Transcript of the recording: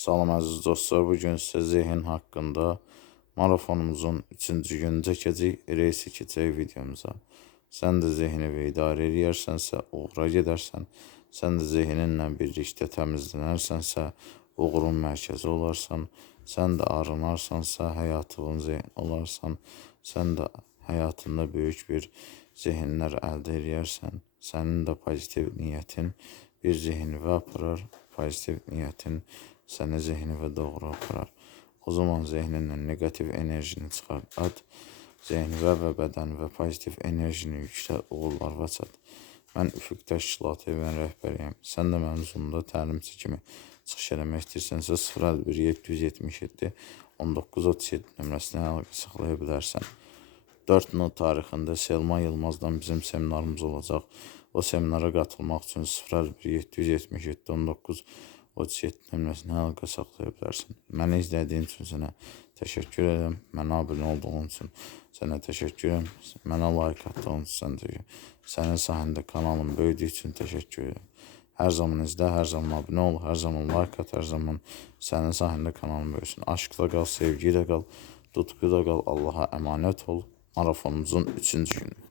Salam əziz dostlar, bu gün sizə zehin haqqında marafonumuzun 3-cü günü çəkəcəyik, reysi keçək videomuza. Sən də zehnini idarə edərsənsə, uğura gedərsən, sən də zehninlə birlikdə təmizlənərsənsə, uğurun mərkəzi olarsan, sən də arınarsansa, həyatın zehin olarsan, sən də həyatında böyük bir zehinlər əldə edərsən, sənin də pozitiv niyyətin bir zehinivə aparar, pozitiv niyyətin səni zehinivə doğru aparar. O zaman zehninlə negativ enerjini çıxart, at, zehnivə və bədənivə pozitiv enerjini yüklə, uğurlarına çat. Mən Üfüq Təşkilatı evin rəhbəriyəm. Sən də mənim Zoomda təlimçi kimi çıxış eləmək istəyirsənsə 051 777 1937 nömrəsinə əlaqə saxlaya bilərsən. 4 növ tarixində Selma Yılmazdan bizim seminarımız olacaq. O seminara qatılmaq üçün 051 777 19 37 nömrəsinə əlaqə saxlaya bilərsən. Məni izlədiyin üçün sənə təşəkkür edirəm. Mənə abunə olduğun üçün sənə təşəkkür edirəm. Mənə like atdığın üçün sənə təşəkkür Sənin sayəndə kanalım böyüdüyü üçün təşəkkür edirəm. Hər zaman izlə, hər zaman abunə ol, hər zaman like at, hər zaman sənin sayəndə kanalım böyüsün. Aşkla qal, sevgi ilə qal, tutqu da qal, Allaha əmanət ol. Marafonumuzun 3-cü günü.